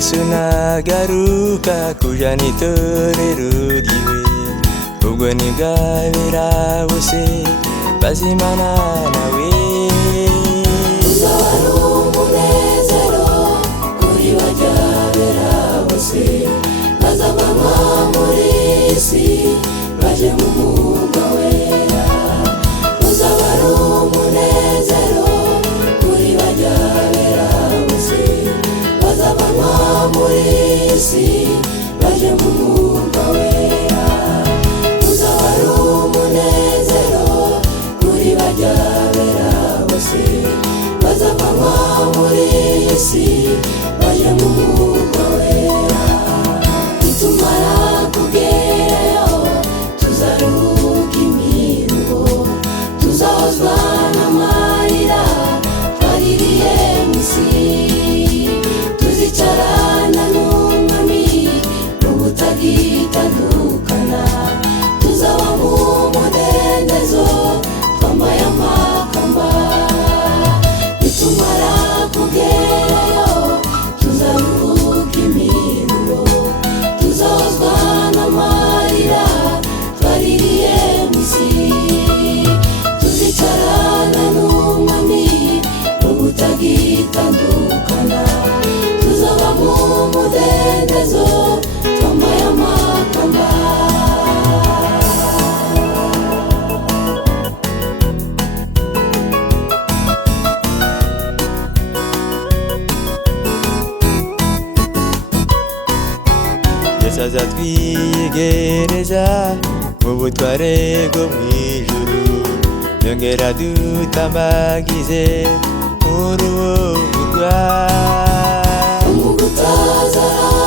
Yesu nagaruka kujana itorero ryiwe, ubwo nibwabera bose bazimana nawe. Uzaba ari umunezero kuri bajya bera bose bazavanwa muri isi baje mu mwuga wera. Uzaba ari umunezero kuri bajya bera bose bazavanwa muri isi baje mu mwuga wera. Uzaba ari umunezero kuri bajya bera bose bazavanwa muri isi baje mu mwuga wera. Nitumara kugerayo tuzaruhuka imiruho, tuzahozwa n'amarira twaririye mu isi, tuzicarana n'umwami n'ubutagitandukana, tuzaba mu mudendezo twambaye amakamba. Nitumara kugerayo tuzaruhuka imiruho, tuzahozwa n'amarira twaririye mu isi, tuzicarana n'umwami n'ubutagitandukana, tuzaba mu mudendezo twambaye amakamba. Yesu azatwiyegereza mu butware bwo mw'ijuru, yongera dutambagize mu rugo rwa Umugutazara